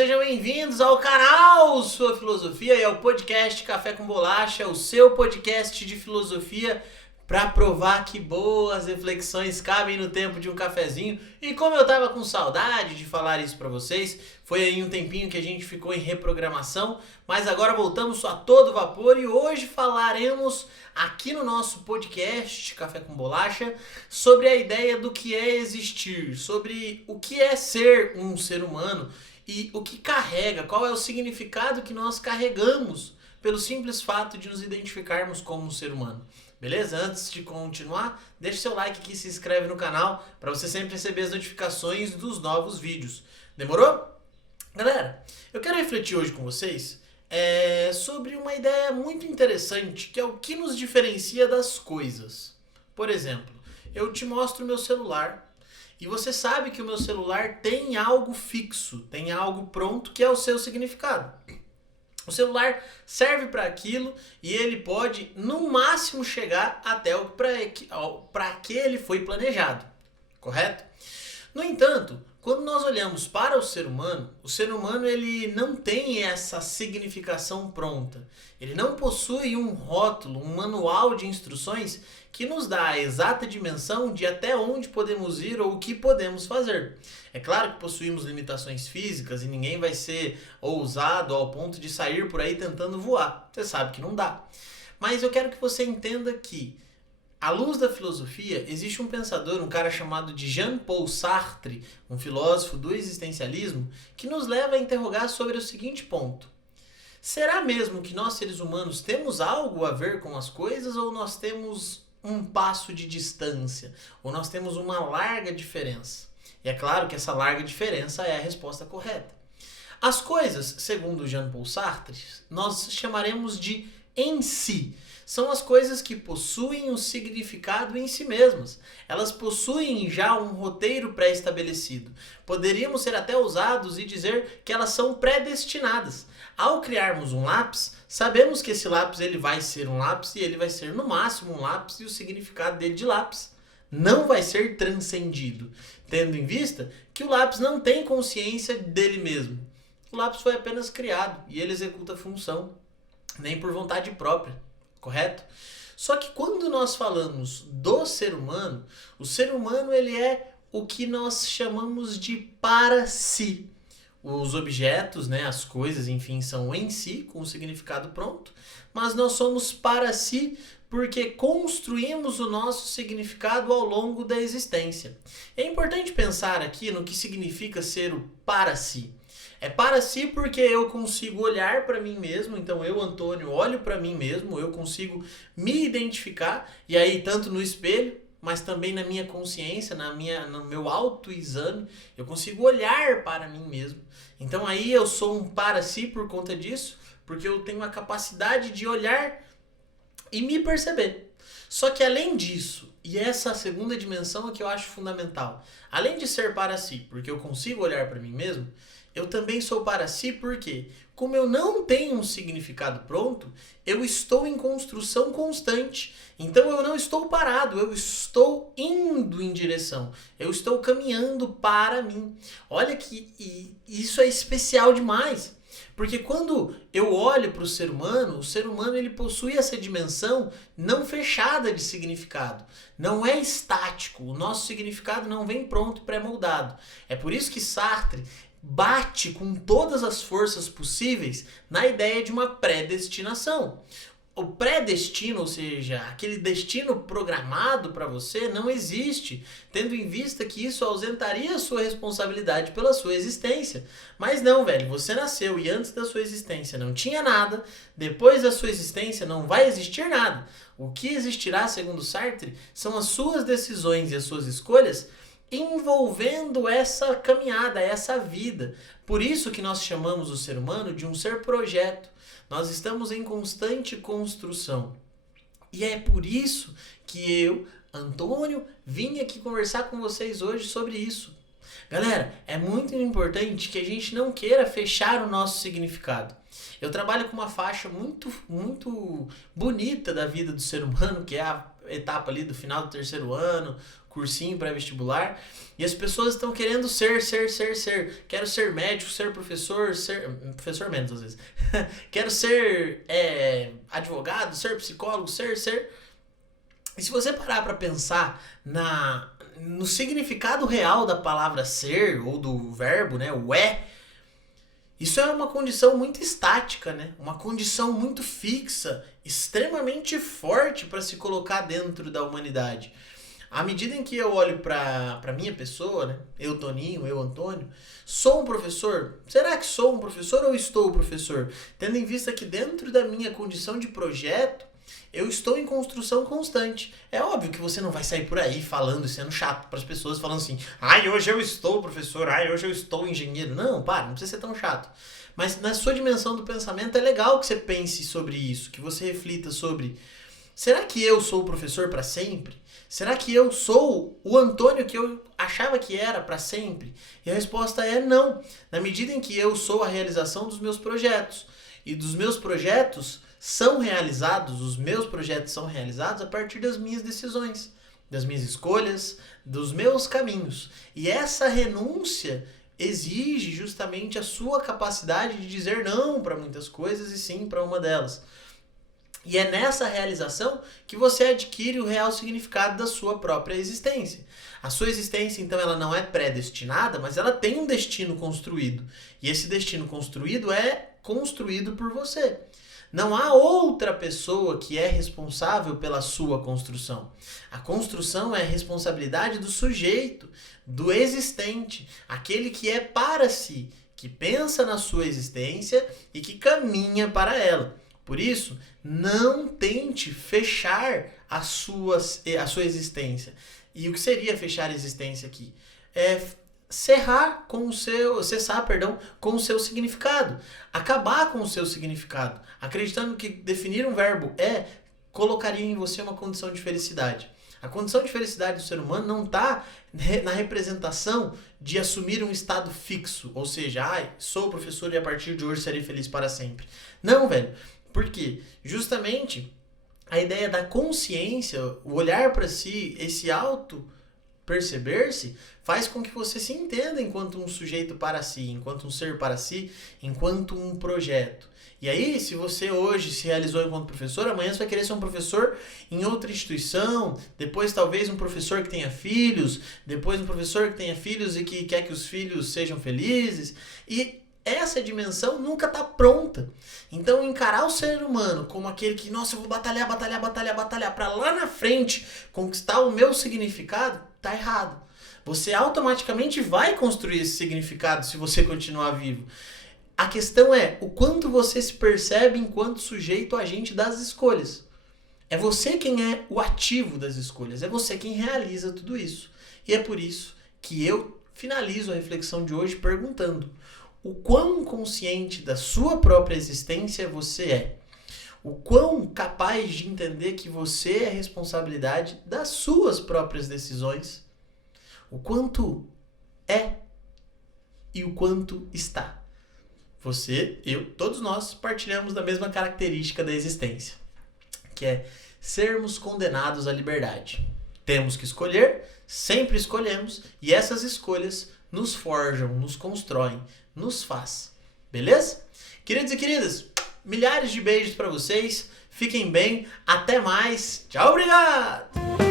sejam bem-vindos ao canal Sua Filosofia e ao podcast Café com Bolacha, o seu podcast de filosofia para provar que boas reflexões cabem no tempo de um cafezinho. E como eu tava com saudade de falar isso para vocês, foi aí um tempinho que a gente ficou em reprogramação, mas agora voltamos a todo vapor e hoje falaremos aqui no nosso podcast Café com Bolacha sobre a ideia do que é existir, sobre o que é ser um ser humano e o que carrega, qual é o significado que nós carregamos pelo simples fato de nos identificarmos como um ser humano. Beleza? Antes de continuar, deixa seu like aqui e se inscreve no canal para você sempre receber as notificações dos novos vídeos. Demorou? Galera, eu quero refletir hoje com vocês sobre uma ideia muito interessante, que é o que nos diferencia das coisas. Por exemplo, eu te mostro o meu celular e você sabe que o meu celular tem algo fixo, tem algo pronto que é o seu significado. O celular serve para aquilo e ele pode, no máximo, chegar até o para que ele foi planejado, correto? No entanto, quando nós olhamos para o ser humano ele não tem essa significação pronta. Ele não possui um rótulo, um manual de instruções que nos dá a exata dimensão de até onde podemos ir ou o que podemos fazer. É claro que possuímos limitações físicas e ninguém vai ser ousado ao ponto de sair por aí tentando voar. Você sabe que não dá. Mas eu quero que você entenda que, à luz da filosofia, existe um pensador, um cara chamado de Jean-Paul Sartre, um filósofo do existencialismo, que nos leva a interrogar sobre o seguinte ponto. Será mesmo que nós, seres humanos, temos algo a ver com as coisas ou nós temos um passo de distância? Ou nós temos uma larga diferença? E é claro que essa larga diferença é a resposta correta. As coisas, segundo Jean-Paul Sartre, nós chamaremos de em si. São as coisas que possuem um significado em si mesmas. Elas possuem já um roteiro pré-estabelecido. Poderíamos ser até ousados e dizer que elas são predestinadas. Ao criarmos um lápis, sabemos que esse lápis ele vai ser um lápis e ele vai ser no máximo um lápis e o significado dele de lápis não vai ser transcendido, tendo em vista que o lápis não tem consciência dele mesmo. O lápis foi apenas criado e ele executa a função, nem por vontade própria. Correto? Só que quando nós falamos do ser humano, o ser humano ele é o que nós chamamos de para si. Os objetos, né, as coisas, enfim, são em si, com o significado pronto, mas nós somos para si porque construímos o nosso significado ao longo da existência. É importante pensar aqui no que significa ser o para si. É para si porque eu consigo olhar para mim mesmo, então eu, Antônio, olho para mim mesmo, eu consigo me identificar, e aí tanto no espelho, mas também na minha consciência, no meu autoexame, eu consigo olhar para mim mesmo. Então aí eu sou um para si por conta disso, porque eu tenho a capacidade de olhar e me perceber. Só que além disso, e essa segunda dimensão é que eu acho fundamental, além de ser para si, porque eu consigo olhar para mim mesmo, eu também sou para si porque, como eu não tenho um significado pronto, eu estou em construção constante. Então eu não estou parado, eu estou indo em direção. Eu estou caminhando para mim. Olha que isso é especial demais. Porque quando eu olho para o ser humano ele possui essa dimensão não fechada de significado. Não é estático, o nosso significado não vem pronto, pré-moldado. É por isso que Sartre bate com todas as forças possíveis na ideia de uma predestinação. O predestino, ou seja, aquele destino programado para você, não existe, tendo em vista que isso ausentaria a sua responsabilidade pela sua existência. Mas não, velho, você nasceu e antes da sua existência não tinha nada, depois da sua existência não vai existir nada. O que existirá, segundo Sartre, são as suas decisões e as suas escolhas envolvendo essa caminhada, essa vida. Por isso que nós chamamos o ser humano de um ser projeto. Nós estamos em constante construção. E é por isso que eu, Antônio, vim aqui conversar com vocês hoje sobre isso. Galera, é muito importante que a gente não queira fechar o nosso significado. Eu trabalho com uma faixa muito bonita da vida do ser humano, que é a etapa ali do final do terceiro ano, cursinho pré-vestibular, e as pessoas estão querendo ser. Quero ser médico, ser professor menos às vezes. Quero ser advogado, ser psicólogo, ser. E se você parar para pensar no significado real da palavra ser, ou do verbo, né, o isso é uma condição muito estática, né? Uma condição muito fixa, extremamente forte para se colocar dentro da humanidade. À medida em que eu olho para minha pessoa, né? Eu, Toninho, eu, Antônio, sou um professor? Será que sou um professor ou estou professor? Tendo em vista que dentro da minha condição de projeto, eu estou em construção constante. É óbvio que você não vai sair por aí falando e sendo chato para as pessoas, falando assim, hoje eu estou professor, hoje eu estou engenheiro. Não precisa ser tão chato. Mas na sua dimensão do pensamento é legal que você pense sobre isso, que você reflita sobre, será que eu sou o professor para sempre? Será que eu sou o Antônio que eu achava que era para sempre? E a resposta é não. Na medida em que eu sou a realização dos meus projetos. E dos meus projetos os meus projetos são realizados a partir das minhas decisões, das minhas escolhas, dos meus caminhos. E essa renúncia exige justamente a sua capacidade de dizer não para muitas coisas e sim para uma delas. E é nessa realização que você adquire o real significado da sua própria existência. A sua existência, então, ela não é predestinada, mas ela tem um destino construído. E esse destino construído é construído por você. Não há outra pessoa que é responsável pela sua construção. A construção é a responsabilidade do sujeito, do existente, aquele que é para si, que pensa na sua existência e que caminha para ela. Por isso, não tente fechar a sua existência. E o que seria fechar a existência aqui? É cessar com o seu significado. Acabar com o seu significado. Acreditando que definir um verbo colocaria em você uma condição de felicidade. A condição de felicidade do ser humano não está na representação de assumir um estado fixo. Ou seja, sou professor e a partir de hoje serei feliz para sempre. Não, velho. Por quê? Justamente a ideia da consciência, o olhar para si, esse perceber-se, faz com que você se entenda enquanto um sujeito para si, enquanto um ser para si, enquanto um projeto. E aí, se você hoje se realizou enquanto professor, amanhã você vai querer ser um professor em outra instituição, depois talvez um professor que tenha filhos, depois um professor que tenha filhos e que quer que os filhos sejam felizes. E essa dimensão nunca está pronta. Então, encarar o ser humano como aquele que, nossa, eu vou batalhar para lá na frente conquistar o meu significado, tá errado. Você automaticamente vai construir esse significado se você continuar vivo. A questão é o quanto você se percebe enquanto sujeito agente das escolhas. É você quem é o ativo das escolhas. É você quem realiza tudo isso. E é por isso que eu finalizo a reflexão de hoje perguntando: o quão consciente da sua própria existência você é? O quão capaz de entender que você é responsabilidade das suas próprias decisões? O quanto é e o quanto está? Você, eu, todos nós partilhamos da mesma característica da existência, que é sermos condenados à liberdade. Temos que escolher, sempre escolhemos, e essas escolhas nos forjam, nos constroem, nos faz. Beleza? Queridos e queridas, milhares de beijos para vocês. Fiquem bem. Até mais. Tchau, obrigado!